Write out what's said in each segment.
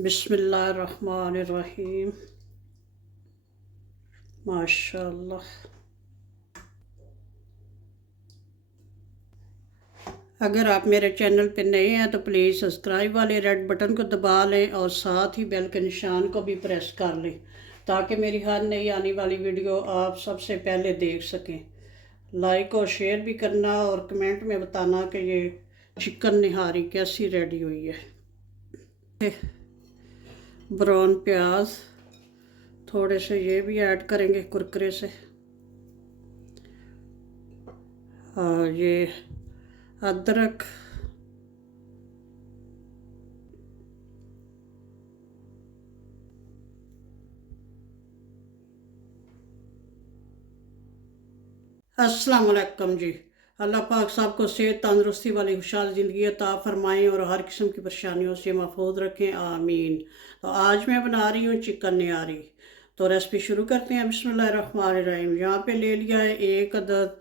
बिस्मिल्लाहिर्रहमानिर्रहीम। माशाअल्लाह। अगर आप मेरे चैनल पे नए हैं तो प्लीज़ सब्सक्राइब वाले रेड बटन को दबा लें और साथ ही बेल के निशान को भी प्रेस कर लें ताकि मेरी हर नई आने वाली वीडियो आप सबसे पहले देख सकें। लाइक और शेयर भी करना और कमेंट में बताना कि ये चिकन निहारी कैसी रेडी हुई है। ब्राउन प्याज थोड़े से ये भी ऐड करेंगे कुरकुरे से, और ये अदरक, अस्सलाम वालेकुम जी। अल्लाह पाक साहब को सेहत तंदुरुस्ती वाली खुशहाल ज़िंदगी अता फरमाएँ और हर किस्म की परेशानियों से महफूज रखें, आमीन। तो आज मैं बना रही हूँ चिकन निहारी। तो रेसिपी शुरू करते हैं। बिस्मिल्लाहिर्रहमानिर्रहीम। यहाँ पे ले लिया है एक अदद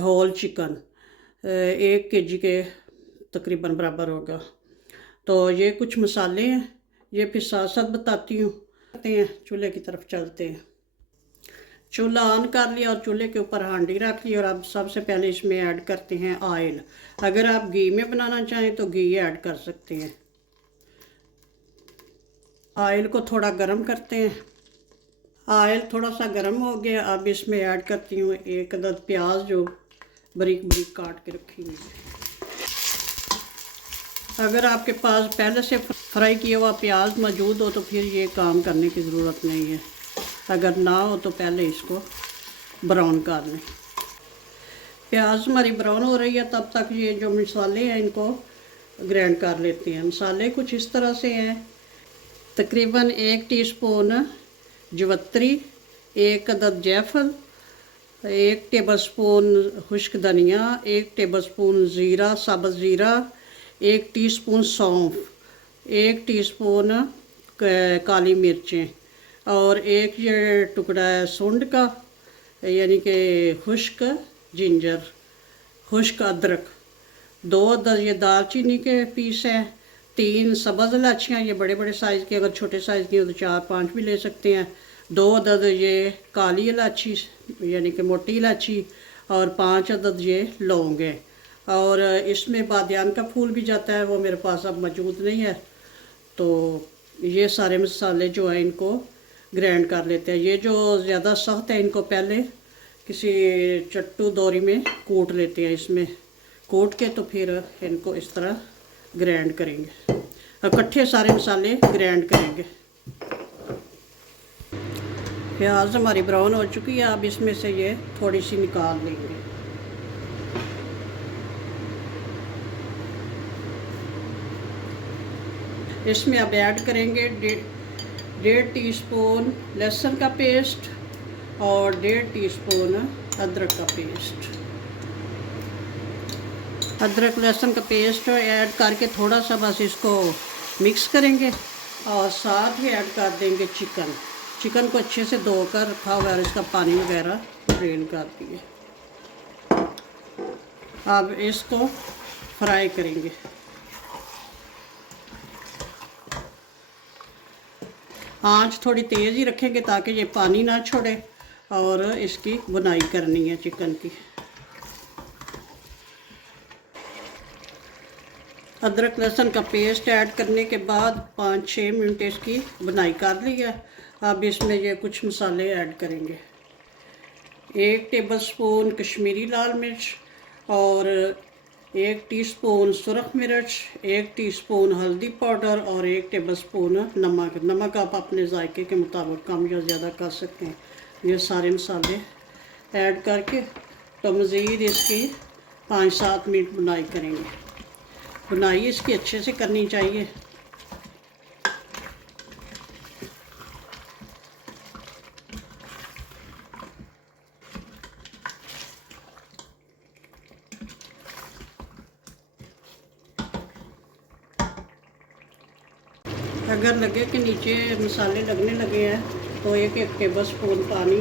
होल चिकन, 1 kg के तकरीबन बराबर होगा। तो ये कुछ मसाले हैं, ये फिर साथ साथ बताती हूँ। करते हैं, चूल्हे की तरफ चलते हैं। चूल्हा ऑन कर लिया और चूल्हे के ऊपर हांडी रख ली और अब सबसे पहले इसमें ऐड करते हैं ऑयल। अगर आप घी में बनाना चाहें तो घी ऐड कर सकते हैं। ऑयल को थोड़ा गर्म करते हैं। ऑयल थोड़ा सा गर्म हो गया, अब इसमें ऐड करती हूँ एक अदद प्याज जो बारीक बारीक काट के रखी हुई है। अगर आपके पास पहले से फ्राई किया हुआ प्याज मौजूद हो तो फिर ये काम करने की ज़रूरत नहीं है। अगर ना हो तो पहले इसको ब्राउन कर लें। प्याज हमारी ब्राउन हो रही है, तब तक ये जो मसाले हैं इनको ग्राइंड कर लेते हैं। मसाले कुछ इस तरह से हैं। तकरीबन 1 टीस्पून जवत्री, 1 अदद जायफल, 1 टेबलस्पून खुश्क धनिया, 1 टेबलस्पून ज़ीरा, साबुत ज़ीरा, 1 टीस्पून सौंफ, 1 टीस्पून काली मिर्चें और एक ये टुकड़ा है सूंड का, यानी कि खुश्क जिंजर, खुश्क अदरक, 2 अदद ये दालचीनी के पीस हैं, 3 सब्ज़ इलायचियाँ, ये बड़े बड़े साइज़ की, अगर छोटे साइज़ की हो तो 4-5 भी ले सकते हैं, 2 अदद ये काली इलायची यानी कि मोटी इलायची और 5 अदद ये लौंग है। और इसमें बादियान का फूल भी जाता है, वो मेरे पास अब मौजूद नहीं है। तो ये सारे मसाले जो हैं इनको ग्राइंड कर लेते हैं। ये जो ज़्यादा सख्त है इनको पहले किसी चट्टू दौरी में कूट लेते हैं। इसमें कूट के तो फिर इनको इस तरह ग्राइंड करेंगे, इकट्ठे सारे मसाले ग्राइंड करेंगे। प्याज हमारी ब्राउन हो चुकी है, अब इसमें से ये थोड़ी सी निकाल लेंगे। इसमें अब ऐड करेंगे 1.5 टीस्पून लहसुन का पेस्ट और 1.5 टीस्पून अदरक का पेस्ट। अदरक लहसुन का पेस्ट ऐड करके थोड़ा सा बस इसको मिक्स करेंगे और साथ ही ऐड कर देंगे चिकन। चिकन को अच्छे से धोकर रखा हुआ है और इसका पानी वगैरह ड्रेन कर दिए। अब इसको फ्राई करेंगे। आँच थोड़ी तेज़ ही रखेंगे ताकि ये पानी ना छोड़े, और इसकी बुनाई करनी है चिकन की। अदरक लहसुन का पेस्ट ऐड करने के बाद 5-6 मिनट इसकी बुनाई कर ली है। अब इसमें ये कुछ मसाले ऐड करेंगे। 1 टेबलस्पून कश्मीरी लाल मिर्च और 1 टीस्पून सुरख मिर्च, 1 टीस्पून हल्दी पाउडर और 1 टेबलस्पून नमक। नमक आप अपने जायके के मुताबिक कम या ज़्यादा कर सकते हैं। ये सारे मसाले ऐड करके तो मज़ीद इसकी 5-7 मिनट बुनाई करेंगे। बुनाई इसकी अच्छे से करनी चाहिए। अगर लगे कि नीचे मसाले लगने लगे हैं तो 1 टेबलस्पून पानी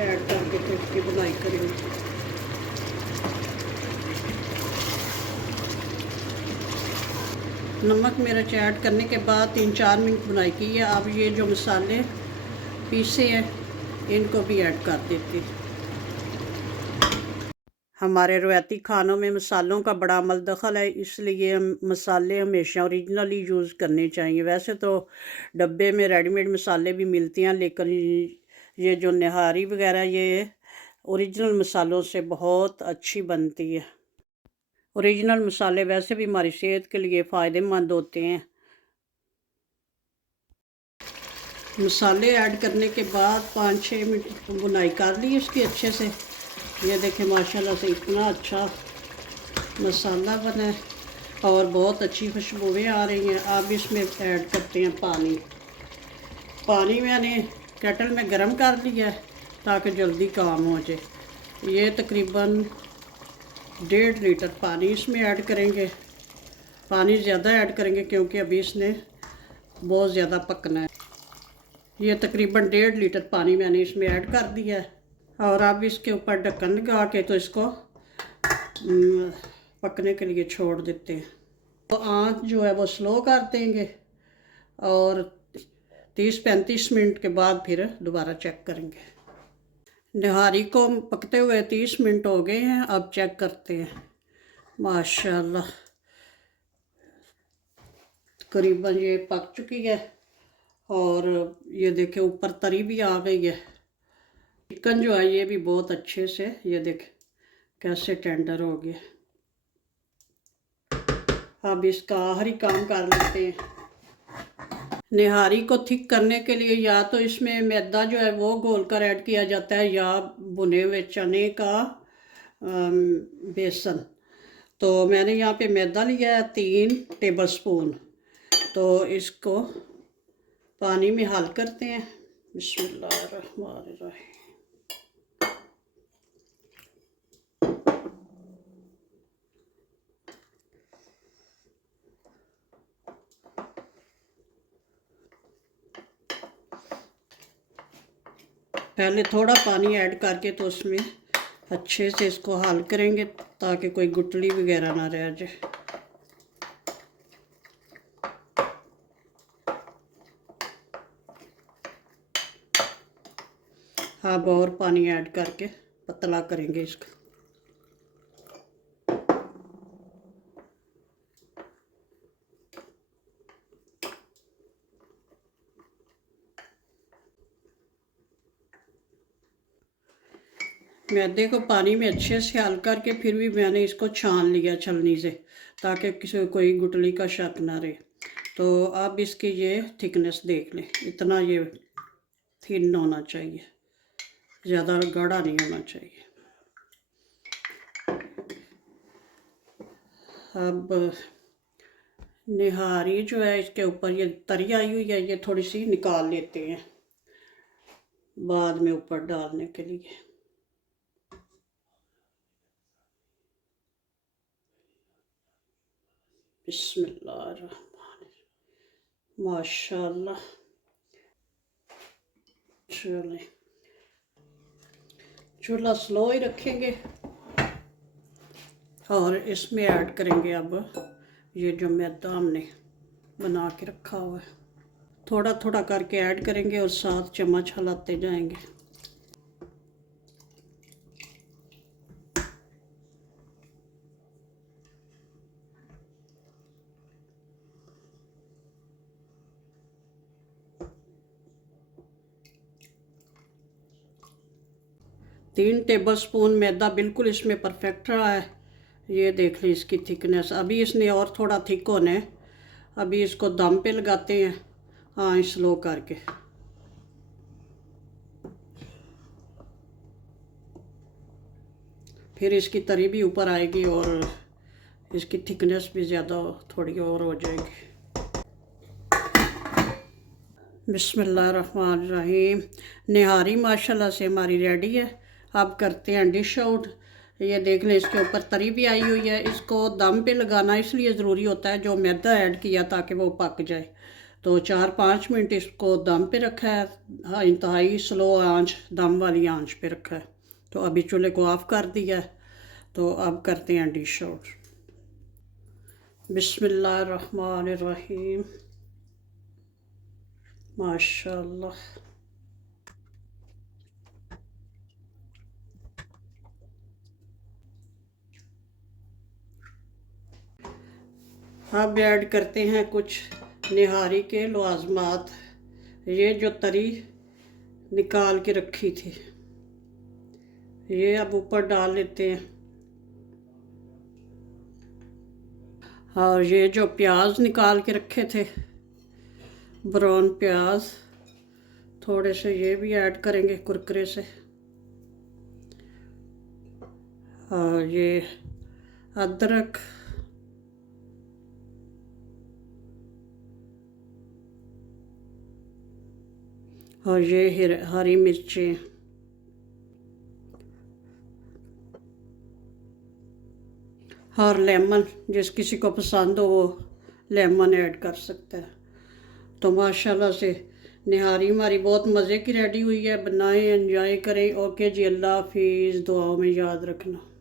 ऐड करके तो इसकी बुनाई करेंगे। नमक मिर्च ऐड करने के बाद 3-4 मिनट बुनाई की है। अब ये जो मसाले पीसे हैं इनको भी ऐड कर देते हैं। हमारे रवायती खानों में मसालों का बड़ा अमल दखल है, इसलिए हम मसाले हमेशा ओरिजिनली यूज़ करने चाहिए। वैसे तो डब्बे में रेडीमेड मसाले भी मिलते हैं, लेकिन ये जो निहारी वगैरह ये ओरिजिनल मसालों से बहुत अच्छी बनती है। ओरिजिनल मसाले वैसे भी हमारी सेहत के लिए फ़ायदेमंद होते हैं। मसाले ऐड करने के बाद 5-6 मिनट बुनाई कर ली इसकी अच्छे से। ये देखें माशाल्लाह से इतना अच्छा मसाला बना है और बहुत अच्छी खुशबुएं आ रही हैं। अब इसमें ऐड करते हैं पानी। पानी मैंने केटल में गर्म कर लिया है ताकि जल्दी काम हो जाए। ये तकरीबन 1.5 लीटर पानी इसमें ऐड करेंगे। पानी ज़्यादा ऐड करेंगे क्योंकि अभी इसने बहुत ज़्यादा पकना है। ये तकरीबन 1.5 लीटर पानी मैंने इसमें ऐड कर दिया है और अब इसके ऊपर ढक्कन लगा के तो इसको पकने के लिए छोड़ देते हैं। तो आँच जो है वो स्लो कर देंगे और 30-35 मिनट के बाद फिर दोबारा चेक करेंगे। निहारी को पकते हुए 30 मिनट हो गए हैं। अब चेक करते हैं। माशाल्लाह तकरीबन ये पक चुकी है और ये देखें ऊपर तरी भी आ गई है। चिकन जो है ये भी बहुत अच्छे से ये देखें कैसे टेंडर हो गया। अब इसका आखिरी काम कर लेते हैं। निहारी को थिक करने के लिए या तो इसमें मैदा जो है वो घोल कर ऐड किया जाता है या भुने हुए चने का बेसन। तो मैंने यहाँ पे मैदा लिया है 3 टेबलस्पून। तो इसको पानी में हल करते हैं। बिस्मिल्लाहिर्रहमानिर्रहीम। पहले थोड़ा पानी ऐड करके तो उसमें अच्छे से इसको हल करेंगे ताकि कोई गुठली वगैरह ना रह जाए। अब और पानी ऐड करके पतला करेंगे इसको। मैदे को पानी में अच्छे से हल करके फिर भी मैंने इसको छान लिया छलनी से ताकि किसी कोई गुठली का शक ना रहे। तो अब इसकी ये थिकनेस देख लें, इतना ये थिन होना चाहिए, ज़्यादा गाढ़ा नहीं होना चाहिए। अब निहारी जो है इसके ऊपर ये तरी आई हुई है, ये थोड़ी सी निकाल लेते हैं बाद में ऊपर डालने के लिए। बिस्मिल्लाहिर्रहमानिर्रहीम। माशाल्लाह। चलें चूल्हा स्लो ही रखेंगे और इसमें ऐड करेंगे अब ये जो मैदा हमने बना के रखा हुआ है। थोड़ा थोड़ा करके ऐड करेंगे और साथ चम्मच हिलाते जाएंगे। तीन टेबलस्पून मैदा बिल्कुल इसमें परफेक्ट रहा है। ये देख ली इसकी थिकनेस। अभी इसने और थोड़ा थिक होना है। अभी इसको दम पे लगाते हैं आंच स्लो करके। फिर इसकी तरी भी ऊपर आएगी और इसकी थिकनेस भी ज़्यादा थोड़ी और हो जाएगी। बिस्मिल्लाहिर्रहमानिर्रहीम। निहारी माशाल्लाह से हमारी रेडी है। अब करते हैं डिश आउट। ये देख लें इसके ऊपर तरी भी आई हुई है। इसको दम पे लगाना इसलिए ज़रूरी होता है जो मैदा ऐड किया ताकि वो पक जाए। तो 4-5 मिनट इसको दम पे रखा है। हाँ, इंतहाई स्लो आंच, दम वाली आंच पे रखा है। तो अभी चूल्हे को ऑफ़ कर दिया है। तो अब करते हैं डिश आउट। बिस्मिल्लाहिर्रहमानिर्रहीम। माशाअल्लाह। अब ऐड करते हैं कुछ निहारी के लवाजमात। ये जो तरी निकाल के रखी थी ये अब ऊपर डाल लेते हैं। और ये जो प्याज निकाल के रखे थे ब्राउन प्याज, थोड़े से ये भी ऐड करेंगे कुरकुरे से। और ये अदरक, और ये हरी मिर्चें, और लेमन, जिस किसी को पसंद हो वो लेमन ऐड कर सकता है। तो माशाल्लाह से निहारी हमारी बहुत मज़े की रेडी हुई है। बनाएं, एंजॉय करें। ओके जी, अल्लाह हाफिज़। दुआओं में याद रखना।